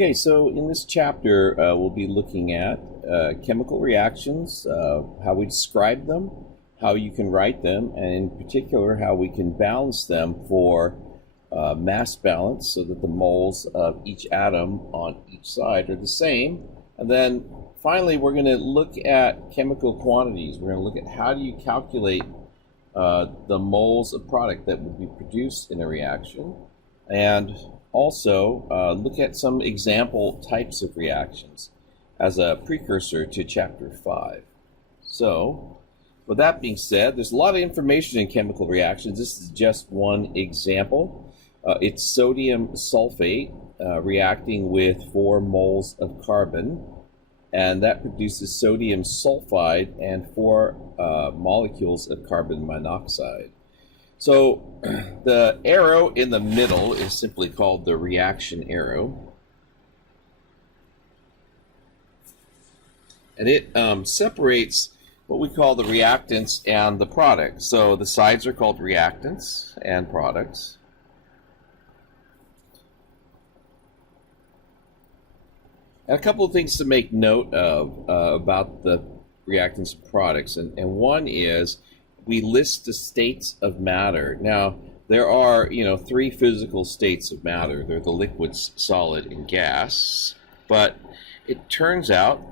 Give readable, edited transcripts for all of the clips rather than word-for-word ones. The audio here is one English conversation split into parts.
Okay, so in this chapter, we'll be looking at chemical reactions, how we describe them, how you can write them, and in particular, how we can balance them for mass balance so that the moles of each atom on each side are the same. And then finally, we're going to look at chemical quantities. We're going to look at how do you calculate the moles of product that will be produced in a reaction, and also look at some example types of reactions as a precursor to chapter 5. So, with that being said, there's a lot of information in chemical reactions. This is just one example. It's sodium sulfate reacting with 4 moles of carbon, and that produces sodium sulfide and 4 molecules of carbon monoxide. So the arrow in the middle is simply called the reaction arrow. And it separates what we call the reactants and the product. So the sides are called reactants and products. And a couple of things to make note of about the reactants and products. And one is we list the states of matter. Now, there are, 3 physical states of matter. They're the liquid, solid, and gas. But it turns out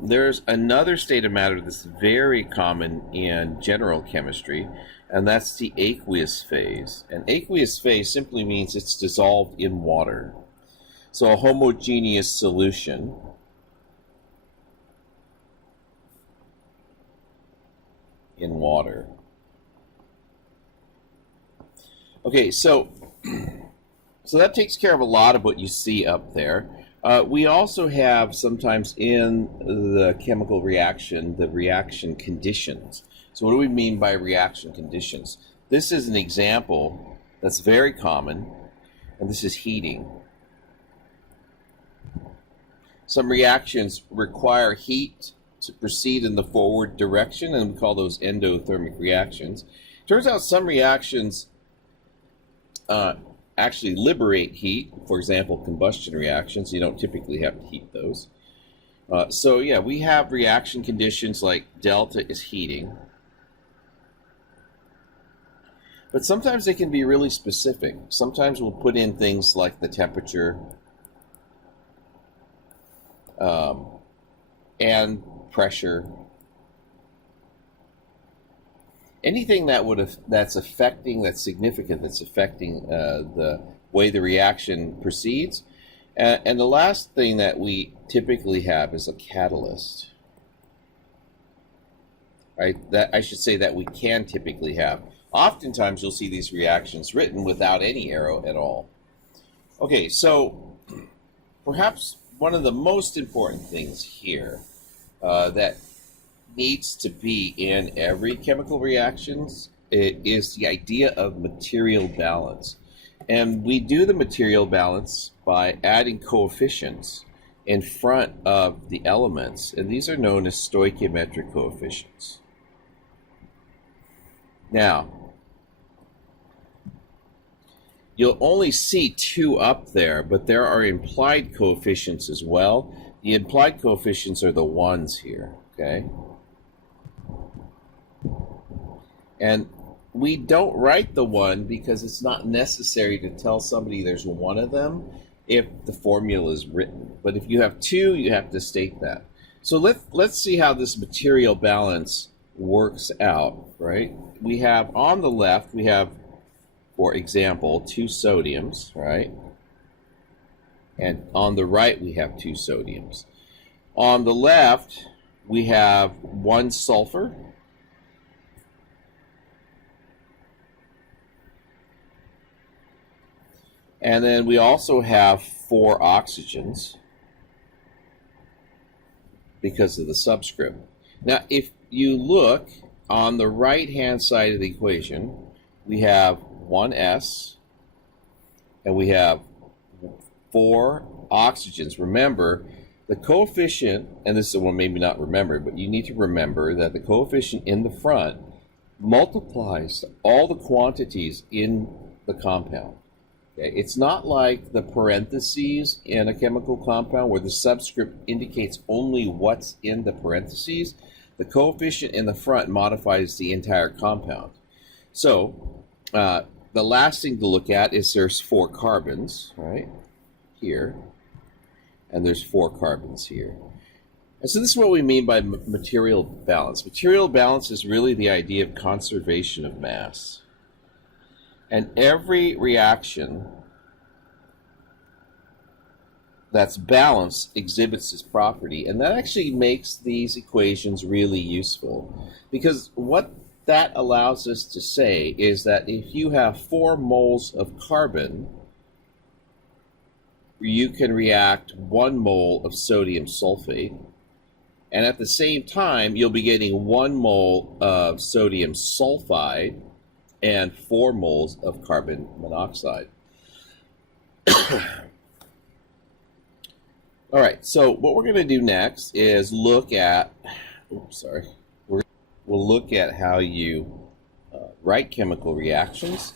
there's another state of matter that's very common in general chemistry, and that's the aqueous phase. And aqueous phase simply means it's dissolved in water. So a homogeneous solution in water. Okay, so that takes care of a lot of what you see up there. We also have sometimes in the chemical reaction the reaction conditions. So what do we mean by reaction conditions? This is an example that's very common, and this is heating. Some reactions require heat to proceed in the forward direction, and we call those endothermic reactions. Turns out some reactions actually liberate heat. For example, combustion reactions. You don't typically have to heat those. So yeah, we have reaction conditions like delta is heating. But sometimes they can be really specific. Sometimes we'll put in things like the temperature and pressure. Anything that's significant, that's affecting the way the reaction proceeds. And the last thing that we typically have is a catalyst. Right? That I should say that we can typically have. Oftentimes you'll see these reactions written without any arrow at all. Okay, so perhaps one of the most important things here that needs to be in every chemical reactions is the idea of material balance. And we do the material balance by adding coefficients in front of the elements, and these are known as stoichiometric coefficients. Now, you'll only see 2 up there, but there are implied coefficients as well. The implied coefficients are the 1s here, okay? And we don't write the 1 because it's not necessary to tell somebody there's 1 of them if the formula is written. But if you have 2, you have to state that. So let's see how this material balance works out, right? We have on the left, we have, for example, 2 sodiums, right? And on the right, we have 2 sodiums. On the left, we have 1 sulfur. And then we also have 4 oxygens because of the subscript. Now, if you look on the right-hand side of the equation, we have 1s, and we have 4 oxygens. Remember, the coefficient, and this is one maybe not remember, but you need to remember that the coefficient in the front multiplies all the quantities in the compound. Okay? It's not like the parentheses in a chemical compound where the subscript indicates only what's in the parentheses. The coefficient in the front modifies the entire compound. So the last thing to look at is there's 4 carbons, right, here, and there's 4 carbons here. And so this is what we mean by material balance. Material balance is really the idea of conservation of mass. And every reaction that's balanced exhibits this property. And that actually makes these equations really useful. Because what that allows us to say is that if you have 4 moles of carbon, you can react 1 mole of sodium sulfate. And at the same time, you'll be getting 1 mole of sodium sulfide and 4 moles of carbon monoxide. All right, so what we're going to do next is look at, we'll look at how you write chemical reactions,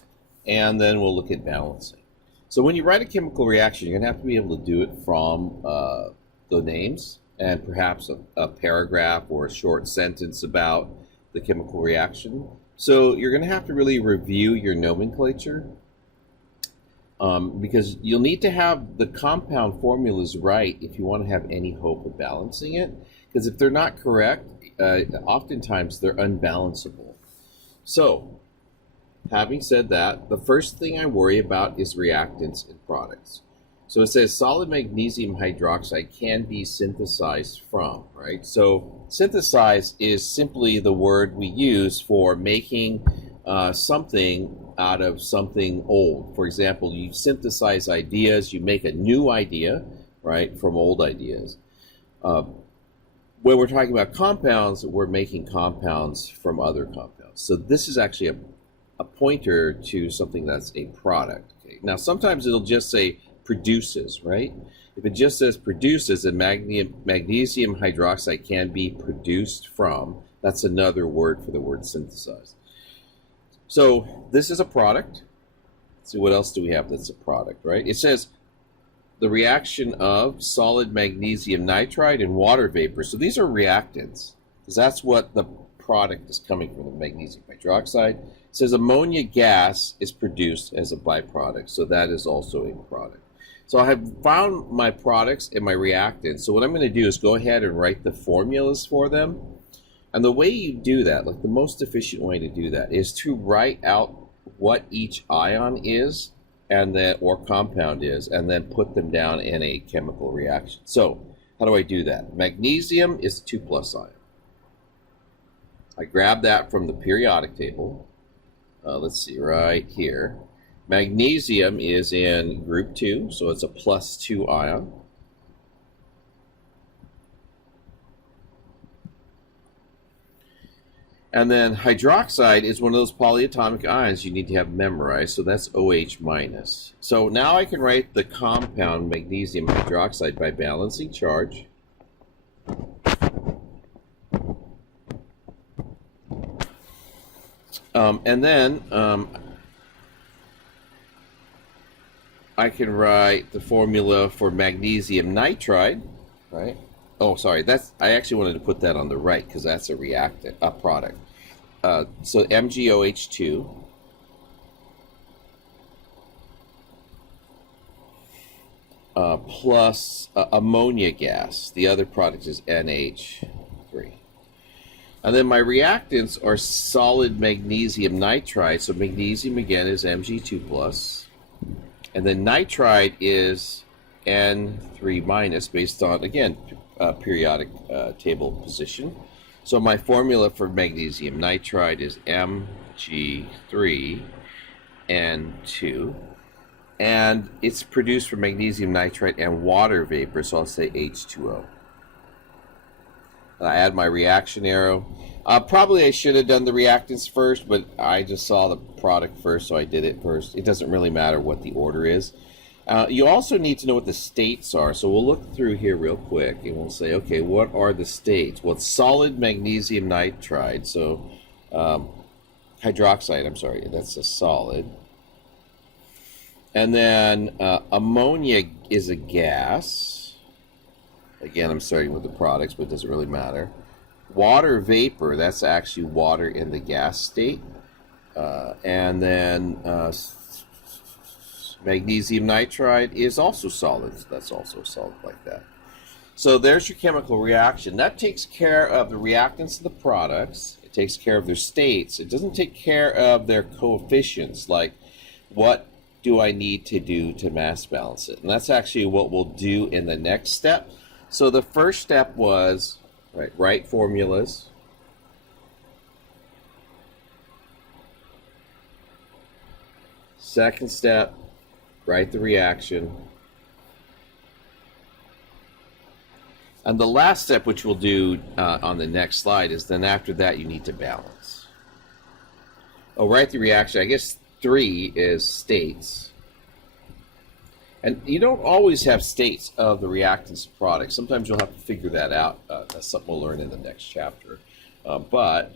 and then we'll look at balancing. So when you write a chemical reaction, you're going to have to be able to do it from the names and perhaps a paragraph or a short sentence about the chemical reaction. So you're going to have to really review your nomenclature because you'll need to have the compound formulas right if you want to have any hope of balancing it. Because if they're not correct, oftentimes they're unbalanceable. So, having said that, the first thing I worry about is reactants and products. So it says solid magnesium hydroxide can be synthesized from, right? So synthesize is simply the word we use for making something out of something old. For example, you synthesize ideas, you make a new idea, right, from old ideas. When we're talking about compounds, we're making compounds from other compounds. So this is actually a pointer to something that's a product. Okay? Now, sometimes it'll just say produces, right? If it just says produces, and magnesium hydroxide can be produced from, that's another word for the word synthesize. So this is a product. Let's see, what else do we have that's a product, right? It says the reaction of solid magnesium nitride and water vapor. So these are reactants, because that's what the product is coming from, the magnesium hydroxide. It says ammonia gas is produced as a byproduct, so that is also a product. So I have found my products and my reactants. So what I'm going to do is go ahead and write the formulas for them. And the way you do that, like the most efficient way to do that, is to write out what each ion is and then or compound is, and then put them down in a chemical reaction. So how do I do that? Magnesium is 2+ ion. I grab that from the periodic table. Let's see, right here. Magnesium is in group 2, so it's a +2 ion. And then hydroxide is one of those polyatomic ions you need to have memorized, so that's OH-. So now I can write the compound magnesium hydroxide by balancing charge. And then I can write the formula for magnesium nitride, right? Oh, sorry, I actually wanted to put that on the right because that's a reactant, a product. So MgOH2 plus ammonia gas. The other product is NH3. And then my reactants are solid magnesium nitride. So magnesium again is Mg2+. And then nitride is N3- based on, again, periodic table position. So my formula for magnesium nitride is Mg3N2. And it's produced from magnesium nitride and water vapor, so I'll say H2O. I add my reaction arrow. Probably I should have done the reactants first, but I just saw the product first, so I did it first. It doesn't really matter what the order is. You also need to know what the states are. So we'll look through here real quick, and we'll say, okay, what are the states? Well, it's solid magnesium nitride. So hydroxide, I'm sorry, that's a solid. And then ammonia is a gas. Again, I'm starting with the products, but it doesn't really matter. Water vapor, that's actually water in the gas state. And then magnesium nitride is also solid. So that's also solid like that. So there's your chemical reaction. That takes care of the reactants of the products. It takes care of their states. It doesn't take care of their coefficients, like what do I need to do to mass balance it. And that's actually what we'll do in the next step. So the first step was write formulas. Second step, write the reaction. And the last step, which we'll do on the next slide, is then after that you need to balance. Oh, write the reaction. I guess 3 is states. And you don't always have states of the reactants of products. Sometimes you'll have to figure that out. That's something we'll learn in the next chapter. But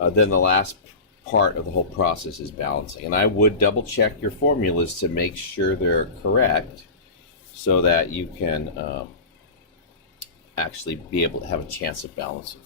then the last part of the whole process is balancing. And I would double check your formulas to make sure they're correct so that you can actually be able to have a chance of balancing.